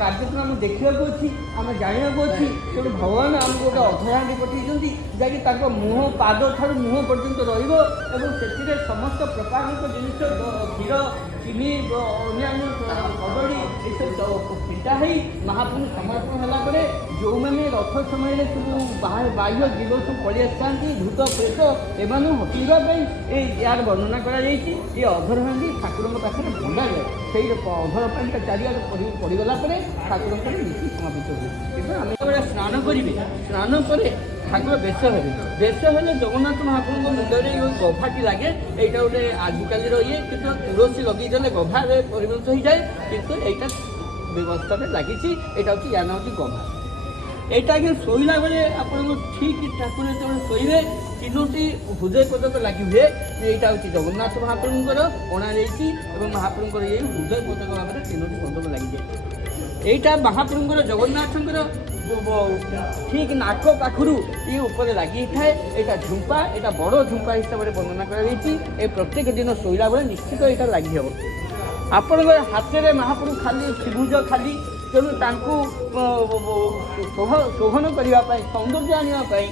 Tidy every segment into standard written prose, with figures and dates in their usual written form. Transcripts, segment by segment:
କାର୍ଯ୍ୟକ୍ରମ ଦେଖିବାକୁ ଅଛି, ଆମେ ଜାଣିବାକୁ ଅଛି। ତେଣୁ ଭଗବାନ ଆମକୁ ଗୋଟେ ଅଧରାହାଣ୍ଡି ପଠାଇଛନ୍ତି ଯାହାକି ତାଙ୍କ ମୁହଁ ପାଦ ଠାରୁ ମୁହଁ ପର୍ଯ୍ୟନ୍ତ ରହିବ ଏବଂ ସେଥିରେ ସମସ୍ତ ପ୍ରକାରର ଜିନିଷ କ୍ଷୀର, ଚିନି, ଅନ୍ୟାନ୍ୟ କଦଳୀ ଏସବୁ ପିଟା ହେଇ ମହାପ୍ରଭୁ ସମର୍ପଣ ହେଲା ପରେ ଯେଉଁମାନେ ରଥ ସମୟରେ ସବୁ ବାହ୍ୟ ଜୀବ ସବୁ ପଳେଇ ଆସିଥାନ୍ତି, ଭୂତ ପ୍ରେତ ଏମାନଙ୍କୁ ହଟାଇବା ପାଇଁ ଏହାର ବର୍ଣ୍ଣନା କରାଯାଇଛି। ଏ ଅଧରହାଣ୍ଡି ଠାକୁରଙ୍କ ପାଖରେ ଭଣ୍ଡାଯାଏ। ସେଇ ଅଧର ପାଣିଟା ଚାରିଆଡ଼େ ପଡ଼ିଗଲା ପରେ ଠାକୁରଙ୍କର ନୀତି ସମାପିତ ହୁଏ। କିନ୍ତୁ ଆମେ ଯେତେବେଳେ ସ୍ନାନ କରିବେ, ସ୍ନାନ ପରେ ଠାକୁର ବେଶ ହେବେ। ବେଶ ହେଲେ ଜଗନ୍ନାଥ ମହାପ୍ରଭୁଙ୍କ ମୁଣ୍ଡରେ ଯେଉଁ ଗଭାଟି ଲାଗେ, ଏଇଟା ଗୋଟେ ଆଜିକାଲିର କିନ୍ତୁ ତୁଳସୀ ଲଗେଇଦେଲେ ଗଭାରେ ପରିଣତ ହୋଇଯାଏ। କିନ୍ତୁ ଏଇଟା ବ୍ୟବସ୍ଥାରେ ଲାଗିଛି, ଏଇଟା ହେଉଛି ୟା ନାଁ ହେଉଛି ଗଭା। এইটা আগে শোইলা বেড়ে আপনার ঠিক ঠাকুর যেত শোবে তিনোটি হৃদয় পদক লাগি হুয়ে। এইটা হচ্ছে জগন্নাথ মহাপ্রভুঙ্কর অଣାযাই এবং মহাপ্রভুঙ্কর এই হৃদয় পদক ভাবে তিনোটি পদক লাগি যায়। এইটা মহাপ্রভুঙ্কর জগন্নাথঙ্কর ঠিক নাক পাখু ই উপরে লাগি থাকে। এটা ঝুম্পা, এটা বড় ঝুম্পা হিসাবে বর্ণনা করা হয়েছে। এই প্রত্যেক দিন শোইলা বেড়ে নিশ্চিত এটা লাগি হব। আপনার হাতের মহাপ্রভু খালি ত্রিভুজ খালি, ତେଣୁ ତାଙ୍କୁ ଶୋଭନ କରିବା ପାଇଁ, ସୌନ୍ଦର୍ଯ୍ୟ ଆଣିବା ପାଇଁ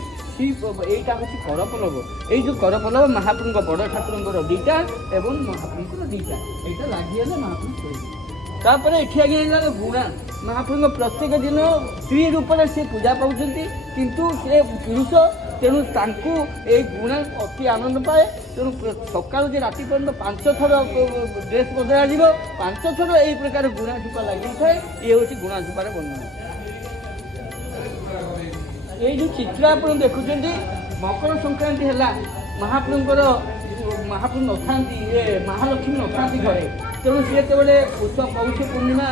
ଏଇଟା ହେଉଛି କରପଲବ। ଏଇ ଯେଉଁ କରପଲବ ମହାପ୍ରଭୁଙ୍କ ବଡ଼ ଠାକୁରଙ୍କର ଦୁଇଟା ଏବଂ ମହାପ୍ରଭୁଙ୍କର ଦୁଇଟା, ଏଇଟା ଲାଗିଗଲେ ମହାପ୍ରଭୁ ଶୋଇବେ। ତାପରେ ଏଠି ଆଜ୍ଞା ହେଲା ଗୁଣା। ମହାପ୍ରଭୁଙ୍କ ପ୍ରତ୍ୟେକ ଦିନ ସ୍ତ୍ରୀ ରୂପରେ ସେ ପୂଜା ପାଉଛନ୍ତି, କିନ୍ତୁ ସେ ପୁରୁଷ, ତେଣୁ ତାଙ୍କୁ ଏଇ ଗୁଣା ଅତି ଆନନ୍ଦ ପାଏ। ତେଣୁ ସକାଳୁ ଯେ ରାତି ପର୍ଯ୍ୟନ୍ତ 5 ଥର ଡ୍ରେସ୍ ବଦଳାଯିବ, 5 ଥର ଏଇ ପ୍ରକାର ଗୁଣା ଝୁପା ଲାଗିଥାଏ। ଇଏ ହେଉଛି ଗୁଣା ଝୁପାର ବର୍ଣ୍ଣନା। ଏଇ ଯେଉଁ ଚିତ୍ର ଆପଣ ଦେଖୁଛନ୍ତି, ମକର ସଂକ୍ରାନ୍ତି ହେଲା, ମହାପ୍ରଭୁ ନଥାନ୍ତି, ମହାଲକ୍ଷ୍ମୀ ନଥାନ୍ତି ଘରେ। ତେଣୁ ସେ ଯେତେବେଳେ ପୌଷ ପୂର୍ଣ୍ଣିମା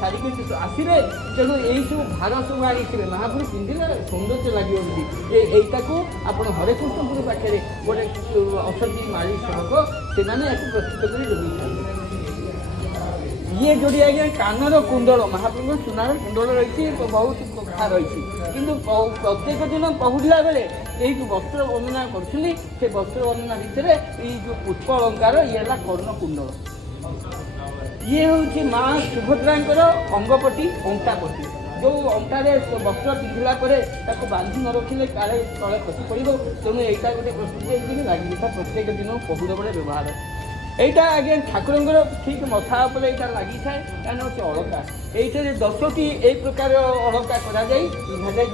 ଛାଡ଼ିକି ଆସିବେ, ତେଣୁ ଏଇସବୁ ଭାର ସବୁ ଆଣିଥିବେ, ମହାପ୍ରଭୁ ପିନ୍ଧିଲେ ସୌନ୍ଦର୍ଯ୍ୟ ଲାଗିବ ବୋଲି। ଏଇଟାକୁ ଆପଣ ହରେକୃଷ୍ଣପୁର ପାଖରେ ଗୋଟେ ଅଛନ୍ତି ମାଳି ସେବକ, ସେମାନେ ଏହାକୁ ପ୍ରସ୍ତୁତ କରି ଯୋଗାଇଥାନ୍ତି। ଇଏ ଯୋଡ଼ି ଆଜ୍ଞା କାନର କୁଣ୍ଡଳ, ମହାପ୍ରଭୁଙ୍କ ସୁନାର କୁଣ୍ଡଳ ରହିଛି, ବହୁତ କଥା ରହିଛି। କିନ୍ତୁ ପ୍ରତ୍ୟେକ ଦିନ ପହୁଡ଼ିଲା ବେଳେ ଏଇ ଯେଉଁ ବସ୍ତ୍ର ବର୍ଣ୍ଣନା କରୁଥିଲି, ସେ ବସ୍ତ୍ର ବର୍ଣ୍ଣନା ଭିତରେ ଏଇ ଯେଉଁ ପୁଷ୍ପ ଅଳଙ୍କାର, ଇଏ ହେଲା କର୍ଣ୍ଣ କୁଣ୍ଡଳ। ଇଏ ହେଉଛି ମା ସୁଭଦ୍ରାଙ୍କର ଅଙ୍ଗପଟି, ଅଣ୍ଟାପଟି। ଯେଉଁ ଅଣ୍ଟାରେ ବସ୍ତ୍ର ପିନ୍ଧିଲା ପରେ ତାକୁ ବାନ୍ଧି ନ ରଖିଲେ କାଳେ ତଳେ ଖସି ପଡ଼ିବ। ତେଣୁ ଏଇଟା ଗୋଟେ ପ୍ରସ୍ତୁତ ହେଇକି ଲାଗିଥାଏ ପ୍ରତ୍ୟେକ ଦିନ ପହୁଡ଼ ବେଳେ ବ୍ୟବହାର। এইটা আগে ঠাকুরঙ্কর ঠিক মথা উপরে এইটা লাগিথায়, কারণ হচ্ছে অলঙ্কার। এইটারে 10টি এই প্রকার অলঙ্কার করা যায়, পিঁধা যাই।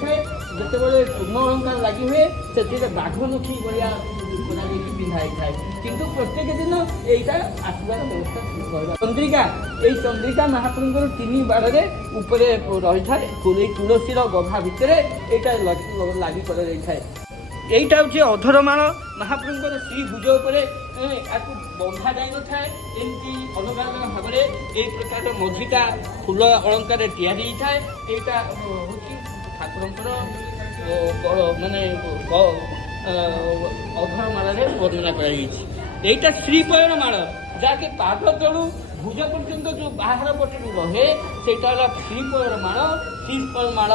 যেতবে পূর্ণ অলঙ্কার লাগি হুয়ে সেটিতে বাঘ লক্ষ্মী ভায়া করা যাই পিঁধা হয়ে। কিন্তু প্রত্যেক দিন এইটা আসবার ব্যবস্থা করা। চন্দ্রিকা, এই চন্দ্রিকা মহাপ্রভুঙ্কর 3 বাড়ে উপরে রয়েছে। তুলসীর গভা ভিতরে এইটা লাগি করা যাই। এইটা হচ্ছে অধরমাଳ। মহাপ্রভুঙ্কর শ্রীভুজ উপরে এକୁ ବନ୍ଧା ଯାଇନଥାଏ। ଏମିତି ଅଲଗା ଅଲଗା ଭାବରେ ଏଇ ପ୍ରକାର ମଝିଟା ଫୁଲ ଅଳଙ୍କାରରେ ତିଆରି ହେଇଥାଏ। ଏଇଟା ହେଉଛି ଠାକୁରଙ୍କର ମାନେ ଅଧରମାଳରେ ବର୍ଣ୍ଣନା କରାଯାଇଛି। এইটা ଶ୍ରୀପୟର ମାଳ, ଯାହାକି ପାଦ ତଳୁ ଭୁଜ ପର୍ଯ୍ୟନ୍ତ ଯେଉଁ ବାହାର ପଟରୁ ରହେ, ସେଇଟା ହେଲା ଶ୍ରୀପୟର ମାଳ। ଶ୍ରୀପୟ ମାଳ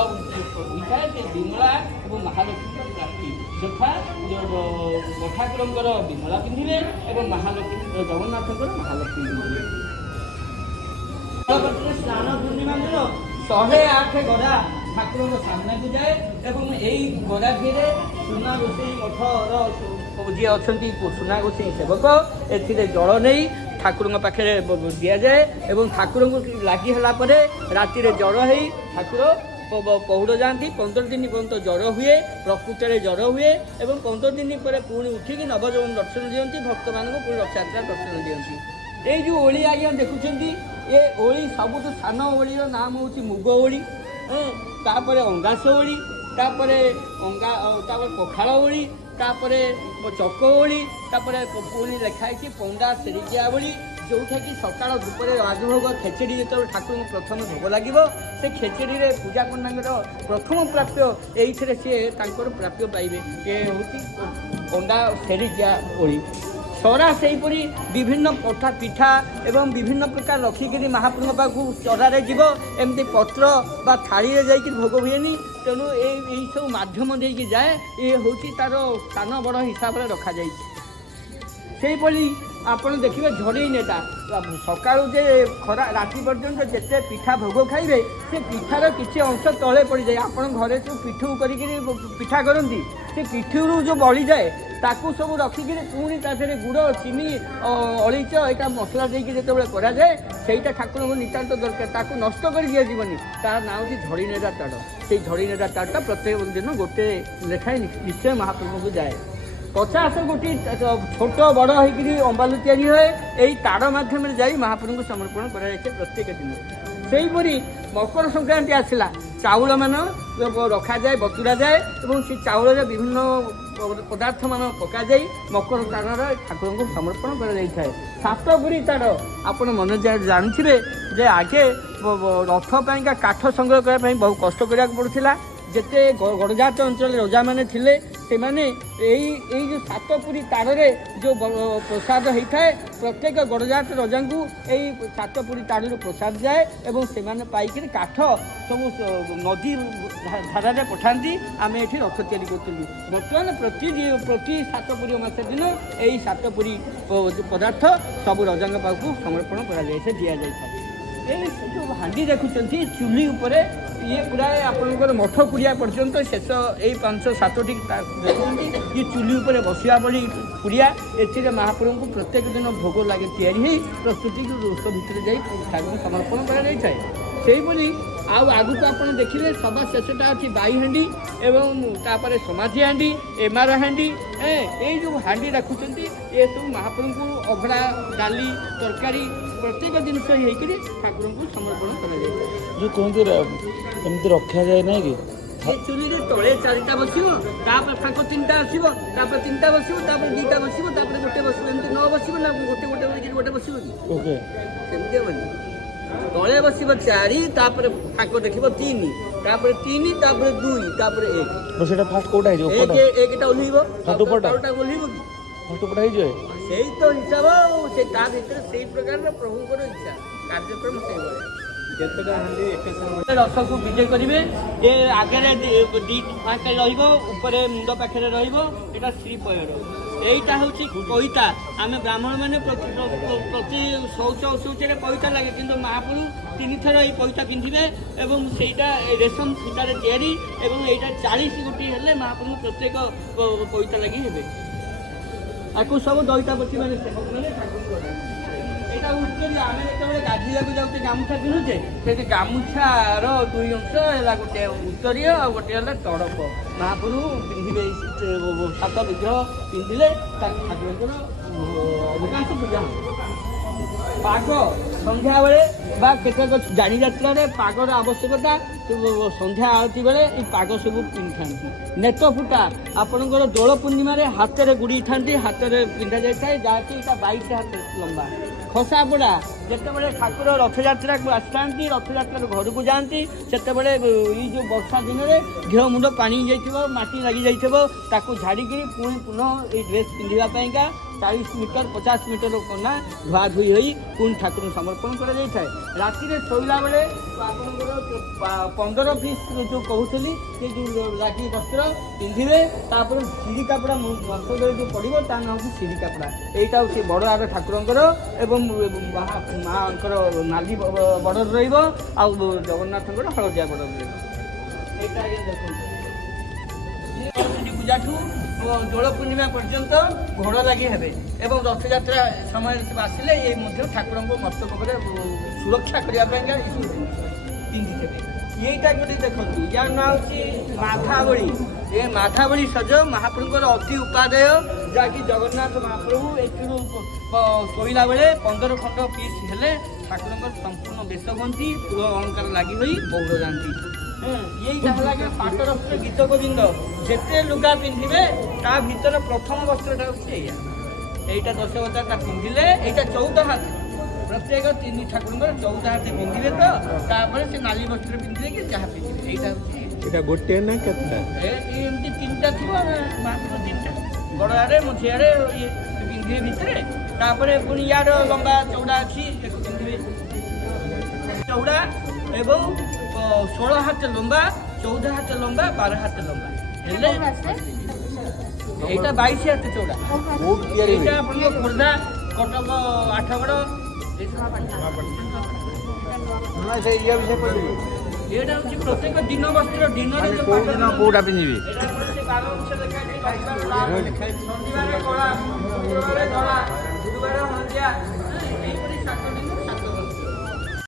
ହୋଇଥାଏ ସେ ବିମଳା ଏବଂ ମହାଲକ୍ଷ୍ମୀଙ୍କର ପ୍ରାପ୍ତି। ଯଥା ଠାକୁରଙ୍କର ବିମଳା ପିନ୍ଧିବେ ଏବଂ ମହାଲକ୍ଷ୍ମୀ ଜଗନ୍ନାଥଙ୍କର ମହାଲକ୍ଷ୍ମୀ ପିନ୍ଧିବେ। ସ୍ନାନ ପୂର୍ଣ୍ଣିମା ଦିନ 108 ଗରା ଠାକୁରଙ୍କ ସାମ୍ନାକୁ ଯାଏ ଏବଂ ଏଇ ଗରା ଧିରେ ସୁନା ରୋଷେଇ ମଠର ଯିଏ ଅଛନ୍ତି ସୁନା ରୋଷେଇ ସେବକ ଏଥିରେ ଜଳ ନେଇ ଠାକୁରଙ୍କ ପାଖରେ ଦିଆଯାଏ ଏବଂ ଠାକୁରଙ୍କୁ ଲାଗି ହେଲା ପରେ ରାତିରେ ଜ୍ୱର ହେଇ ଠାକୁର ପହୁଡ଼ ଯାଆନ୍ତି। 15 ଦିନ ପର୍ଯ୍ୟନ୍ତ ଜ୍ୱର ହୁଏ, ପ୍ରକୃତରେ ଜ୍ୱର ହୁଏ ଏବଂ 15 ଦିନ ପରେ ପୁଣି ଉଠିକି ନବଯୌବନ ଦର୍ଶନ ଦିଅନ୍ତି, ଭକ୍ତମାନଙ୍କୁ ପୁଣି ରଥଯାତ୍ରା ଦର୍ଶନ ଦିଅନ୍ତି। ଏଇ ଯେଉଁ ଓଳି ଆଜ୍ଞା ଦେଖୁଛନ୍ତି, ଏ ଓଳି ସବୁଠୁ ସାନ ଓଳିର ନାମ ହେଉଛି ମୁଗ ଓଳି, ତାପରେ ଅଙ୍ଗାସ ଓଳି, ତାପରେ ପଖାଳ ଓଳି, ତାପରେ ଚକ ଓଳି, ତାପରେ ପୁଣି ଲେଖା ହେଇଛି ପଣ୍ଡା ସେରିକିଆ ଓଳି, ଯେଉଁଟାକି ସକାଳ ଧୂପରେ ରାଜଭୋଗ ଖେଚେଡ଼ି ଯେତେବେଳେ ଠାକୁରଙ୍କୁ ପ୍ରଥମେ ଭୋଗ ଲାଗିବ, ସେ ଖେଚେଡ଼ିରେ ପୂଜା ପଣ୍ଡାଙ୍କର ପ୍ରଥମ ପ୍ରାପ୍ୟ ଏଇଥିରେ ସିଏ ତାଙ୍କର ପ୍ରାପ୍ୟ ପାଇବେ। ଏ ହେଉଛି ପଣ୍ଡା ସେରିକିଆ ଓଳି। ସରା ସେହିପରି ବିଭିନ୍ନ ପିଠା ଏବଂ ବିଭିନ୍ନ ପ୍ରକାର ରଖିକିରି ମହାପ୍ରଭୁଙ୍କ ପାଖକୁ ଚରାରେ ଯିବ। ଏମିତି ପତ୍ର ବା ଥାଳିରେ ଯାଇକି ଭୋଗ ହୁଏନି, ତେଣୁ ଏଇସବୁ ମାଧ୍ୟମ ଦେଇକି ଯାଏ। ଏ ହେଉଛି ତା'ର ସ୍ଥାନ ବଡ଼ ହିସାବରେ ରଖାଯାଇଛି। ସେହିପରି ଆପଣ ଦେଖିବେ ଝଡ଼େଇ ନେତା ସକାଳୁ ଯେ ଖରା ରାତି ପର୍ଯ୍ୟନ୍ତ ଯେତେ ପିଠା ଭୋଗ ଖାଇବେ ସେ ପିଠାର କିଛି ଅଂଶ ତଳେ ପଡ଼ିଯାଏ। ଆପଣ ଘରେ ସବୁ ପିଠଉ କରିକିରି ପିଠା କରନ୍ତି, ସେ ପିଠୁରୁ ଯେଉଁ ବଳିଯାଏ ତାକୁ ସବୁ ରଖିକିରି ପୁଣି ତା ଦେହରେ ଗୁଡ଼ ଚିନି ଅଳିଚ ଏଇଟା ମସଲା ଦେଇକି ଯେତେବେଳେ କରାଯାଏ ସେଇଟା ଠାକୁରଙ୍କୁ ନିତାନ୍ତ ଦରକାର, ତାକୁ ନଷ୍ଟ କରି ଦିଆଯିବନି। ତାର ନାଁ ହେଉଛି ଝଡ଼ି ନେତା ତାଡ଼। ସେଇ ଝଡ଼ି ନେତା ତାଡ଼ଟା ପ୍ରତ୍ୟେକ ଦିନ ଗୋଟେ ଲେଖାଏଁ ନିଶ୍ଚୟ ମହାପ୍ରଭୁଙ୍କୁ ଯାଏ। 50 ଗୋଟି ଛୋଟ ବଡ଼ ହେଇକିରି ଅମ୍ବାଲୁ ତିଆରି ହୁଏ, ଏଇ ତାଡ଼ ମାଧ୍ୟମରେ ଯାଇ ମହାପ୍ରଭୁଙ୍କୁ ସମର୍ପଣ କରାଯାଇଥାଏ ପ୍ରତ୍ୟେକ ଦିନ। ସେହିପରି ମକର ସଂକ୍ରାନ୍ତି ଆସିଲା, ଚାଉଳ ମାନ ରଖାଯାଏ, ବତୁରା ଯାଏ ଏବଂ ସେ ଚାଉଳରେ ବିଭିନ୍ନ ପଦାର୍ଥ ମାନ ପକାଯାଇ ମକର ତାଡ଼ରେ ଠାକୁରଙ୍କୁ ସମର୍ପଣ କରାଯାଇଥାଏ। 7 ପୁରୀ ତାଡ଼ ଆପଣ ମନେ ଜାଣିଥିବେ ଯେ ଆଗେ ରଥ ପାଇଁକା କାଠ ସଂଗ୍ରହ କରିବା ପାଇଁ ବହୁ କଷ୍ଟ କରିବାକୁ ପଡ଼ୁଥିଲା। ଯେତେ ଗଡ଼ଜାତ ଅଞ୍ଚଳରେ ରଜାମାନେ ଥିଲେ ସେମାନେ ଏଇ ଯେଉଁ 7 ପୁରୀ ତାଡ଼ରେ ଯେଉଁ ପ୍ରସାଦ ହେଇଥାଏ ପ୍ରତ୍ୟେକ ଗଡ଼ଜାତ ରଜାଙ୍କୁ ଏଇ 7 ପୁରୀ ତାଡ଼ରୁ ପ୍ରସାଦ ଯାଏ ଏବଂ ସେମାନେ ପାଇକିରି କାଠ ସବୁ ନଦୀ ଧାରାରେ ପଠାନ୍ତି। ଆମେ ଏଠି ରଥ ତିଆରି କରୁଥିଲୁ। ବର୍ତ୍ତମାନ ପ୍ରତି 7 ପୁରୀ ମାସ ଦିନ ଏଇ 7 ପୁରୀ ପଦାର୍ଥ ସବୁ ରଜାଙ୍କ ପାଖକୁ ସମର୍ପଣ କରାଯାଏ, ସେ ଦିଆଯାଇଥାଏ। ଏଇ ଯେଉଁ ହାଣ୍ଡି ଦେଖୁଛନ୍ତି ଚୁଲି ଉପରେ ଇଏ ପ୍ରାୟ ଆପଣଙ୍କର ମଠ କୁଡ଼ିଆ ପର୍ଯ୍ୟନ୍ତ ଶେଷ ଏଇ 5-7ଟି ଦେଖୁଛନ୍ତି ଇଏ ଚୁଲି ଉପରେ ବସିବା ଭଳି କୁଡ଼ିଆ। ଏଥିରେ ମହାପ୍ରଭୁଙ୍କୁ ପ୍ରତ୍ୟେକ ଦିନ ଭୋଗ ଲାଗେ ତିଆରି ହେଇ ପ୍ରସ୍ତୁତି ରୋଷ ଭିତରେ ଯାଇ ଠାକୁର ସମର୍ପଣ କରାଯାଇଥାଏ। ସେହିଭଳି ଆଉ ଆଗକୁ ଆପଣ ଦେଖିଲେ ସବା ଶେଷଟା ଅଛି ବାଇ ହାଣ୍ଡି ଏବଂ ତାପରେ ସମାଧି ହାଣ୍ଡି, ଏମାର ହାଣ୍ଡି। ଏଇ ଯେଉଁ ହାଣ୍ଡି ରଖୁଛନ୍ତି ଏସବୁ ମହାପ୍ରଭୁଙ୍କୁ ଅଭଡ଼ା ଡାଲି ତରକାରୀ ପ୍ରତ୍ୟେକ ଜିନିଷ ହେଇକରି ଠାକୁରଙ୍କୁ ସମର୍ପଣ କରାଯାଇଥାଏ। ଯେଉଁ କୁହନ୍ତି ଏମିତି ରଖାଯାଏ ନାହିଁ କି ସେ ଚୁଲିରେ ତଳେ 4ଟା ବସିବ, ତାପରେ ଫାଙ୍କ 3ଟା ଆସିବ, ତାପରେ 3ଟା ବସିବ, ତାପରେ 2ଟା ବସିବ, ତାପରେ ଗୋଟେ ବସିବ। ଏମିତି ନ ବସିବ ନା ଗୋଟେ ଗୋଟେ ବସିବ କି? ଓକେ, ସେମିତି ହେବନି। ତଳେ ବସିବ 4, ତାପରେ ଫାଙ୍କ ଦେଖିବ 3, ତାପରେ 3, ତାପରେ 2, ତାପରେ 1। ସେଟା ଫାଷ୍ଟ କୋଉଟା ହେଇଯିବ? ଏକଟା ଓହ୍ଲେଇବ, ତଳଟା ଓହ୍ଲେଇବ କି? ଫଟୋପଟା ହେଇଯିବ। ସେଇ ତ ହିସାବ ଆଉ ସେ ତା ଭିତରେ ସେଇ ପ୍ରକାରର ପ୍ରଭୁଙ୍କର ଇଚ୍ଛା କାର୍ଯ୍ୟକ୍ରମ ସେଇଭଳିଆ। କେତେଟା ହାଣ୍ଡି ଏକେ ସାଙ୍ଗରେ ରଥକୁ ବିଜେ କରିବେ। ଏ ଆଗରେ 2 ରହିବ, ଉପରେ ମୁଣ୍ଡ ପାଖରେ ରହିବ, ଏଇଟା ଶ୍ରୀପୟର। এইটা হচ্ছে পইতা। আমি ব্রাহ্মণ মানে প্রতি শৌচরে পইতা লাগে, কিন্তু মহাপ্রভু 3 থর এই পইতা পিঁধবে এবং সেইটা রেশম ফিতারে তৈরি এবং এইটা 40 গোটি হলে মহাপ্রভু প্রত্যেক পইতা লাগি হবে। আকু সব দইতা বসি মানে এটা উত্তরীয়। আমি যেতবে গাধোইବାକୁ যাচ্ছি গামুছা পিঁধুছে, সেটি গামুছার 2 অংশ ହେଲା ଗୋଟେ ଉତ୍ତରୀୟ ଆଉ ଗୋଟେ ହେଲା ତଡ଼ପ। ମହାପ୍ରଭୁ ପିନ୍ଧିବେ 7 ବିଗ୍ରହ ପିନ୍ଧିଲେ ଠାକୁରଙ୍କର ଅଧିକାଂଶ ପୂଜା ହେବ। ପାଗ ସନ୍ଧ୍ୟାବେଳେ ବା କେତେକ ଯାନିଯାତ୍ରାରେ ପାଗର ଆବଶ୍ୟକତା, ସନ୍ଧ୍ୟା ଆଳତି ବେଳେ এই ପାଗ ସବୁ ପିନ୍ଧିଥାନ୍ତି। ନେତ ଫୁଟା ଆପଣଙ୍କର ଦୋଳ ପୂର୍ଣ୍ଣିମାରେ ହାତରେ ଗୁଡ଼ିଥାନ୍ତି, ହାତରେ ପିନ୍ଧା ଯାଇଥାଏ, ଯାହାକି ଏଇଟା 22 ହାତ ଲମ୍ବା। ଖସା ପଡ଼ା ଯେତେବେଳେ ଠାକୁର ରଥଯାତ୍ରାକୁ ଆସିଥାନ୍ତି, ରଥଯାତ୍ରାରୁ ଘରକୁ ଯାଆନ୍ତି, ସେତେବେଳେ ଏଇ ଯେଉଁ ବର୍ଷା ଦିନରେ ଦେହ ମୁଣ୍ଡ ପାଣି ଯାଇଥିବ, ମାଟି ଲାଗିଯାଇଥିବ, ତାକୁ ଝାଡ଼ିକିରି ପୁଣି ପୁନଃ ଏଇ ଡ୍ରେସ୍ ପିନ୍ଧିବା ପାଇଁକା 40 ମିଟର 50 ମିଟର କନା ଧୁଆ ଧୋଇ ହୋଇ ପୁଣି ଠାକୁରଙ୍କୁ ସମର୍ପଣ କରାଯାଇଥାଏ। ରାତିରେ ଶୋଇଲା ବେଳେ ଆପଣଙ୍କର 15 ପିସ୍ ଯେଉଁ କହୁଥିଲି ସେ ଯେଉଁ ଲାଗି ବସ୍ତ୍ର ପିନ୍ଧିବେ। ତାପରେ ସିଡ଼ି କାପଡ଼ା ମନ୍ଥରେ ଯେଉଁ ପଡ଼ିବ ତା ନାଁ ହେଉଛି ସିଡ଼ି କାପଡ଼ା। ଏଇଟା ହେଉଛି ବଡ଼ ଆଗ ଠାକୁରଙ୍କର ଏବଂ ମାଆଙ୍କର ନାଲି ବର୍ଡ଼ର ରହିବ ଆଉ ଜଗନ୍ନାଥଙ୍କର ହଳଦିଆ ବର୍ଡ଼ର ରହିବ। ଏଇଟା ଆଜ୍ଞା ଦେଖନ୍ତୁ ପୂଜାଠୁ ଦୋଳ ପୂର୍ଣ୍ଣିମା ପର୍ଯ୍ୟନ୍ତ ଘୋଡ଼ ଲାଗି ହେବେ ଏବଂ ରଥଯାତ୍ରା ସମୟରେ ଆସିଲେ ଏ ମଧ୍ୟ ଠାକୁରଙ୍କ ମସ୍ତକ ଉପରେ ସୁରକ୍ଷା କରିବା ପାଇଁକା ପିନ୍ଧିଥିବେ। এইটা ଗୋଟେ ଦେଖନ୍ତୁ, ୟାର ନାଁ ହେଉଛି ମାଧାବଳୀ। ଏ ମାଧାବଳୀ ସଜ ମହାପ୍ରଭୁଙ୍କର ଅତି ଉପାଦେୟ, ଯାହାକି ଜଗନ୍ନାଥ ମହାପ୍ରଭୁ ଏଥିରୁ ଶୋଇଲା ବେଳେ 15 ଖଣ୍ଡ ପିସ୍ ହେଲେ ଠାକୁରଙ୍କର ସମ୍ପୂର୍ଣ୍ଣ ବେଶ ହୁଅନ୍ତି, ପୁର ଅଳଙ୍କାର ଲାଗି ହୋଇ ବୌଡ଼ ଯାଆନ୍ତି। এইটা ହେଲା ପାଟ ବସ୍ତ୍ର ଗୀତ ଗୋବିନ୍ଦ। ଯେତେ ଲୁଗା ପିନ୍ଧିବେ ତା ଭିତର ପ୍ରଥମ ବସ୍ତ୍ରଟା ହେଉଛି ଏଇଆ। এইটা 10 ବସ୍ତ୍ରଟା ପିନ୍ଧିଲେ ଏଇଟା 14 ହାତ ପ୍ରତ୍ୟେକ 3 ଠାକୁରଙ୍କର 14 ହାତ ପିନ୍ଧିବେ। ତ ତାପରେ ସେ ନାଲି ବସ୍ତ୍ର ପିନ୍ଧିଲେ କି ଯାହା ପିନ୍ଧିବେ ଏଇଟା ହେଉଛି। এটা গোটে ନା କେତେଟା? ଏମିତି 3ଟା ଥିବ, ମାତ୍ର 3ଟା ବଡ଼ ଆଡ଼େ ମଝି ଆଡ଼େ ଇଏ ପିନ୍ଧିବେ ଭିତରେ। ତାପରେ ପୁଣି ୟାର ଲମ୍ବା ଚଉଡ଼ା ଅଛି, ପିନ୍ଧିବେ ଚଉଡ଼ା ଏବଂ 16 ହାତ ଲମ୍ବା, 14 ହାତ ଲମ୍ବା, 12 ହାତ ଲମ୍ବା ହେଲେ এইটা 22 ହାତ ଚଉଡ଼ା। ଏଇଟା ଆପଣଙ୍କ ଖୋର୍ଦ୍ଧା କଟକ ଆଠଗଡ଼ ଏଇଟା ହେଉଛି ପ୍ରତ୍ୟେକ ଦିନ ବସ୍ତ୍ର ଦିନରେ ଯୋଉ ପାଟ କୋଉଟା ପିନ୍ଧିବି ଏଇଟା ହେଉଛି 12 ଅଂଶ ଲେଖାଯାଇଛି, ଶନିବାର କଳା, ଶୁକ୍ରବାର ଧଳା, ବୁଧବାର ହଳଦିଆ, ଏହିପରି 7 ଦିନ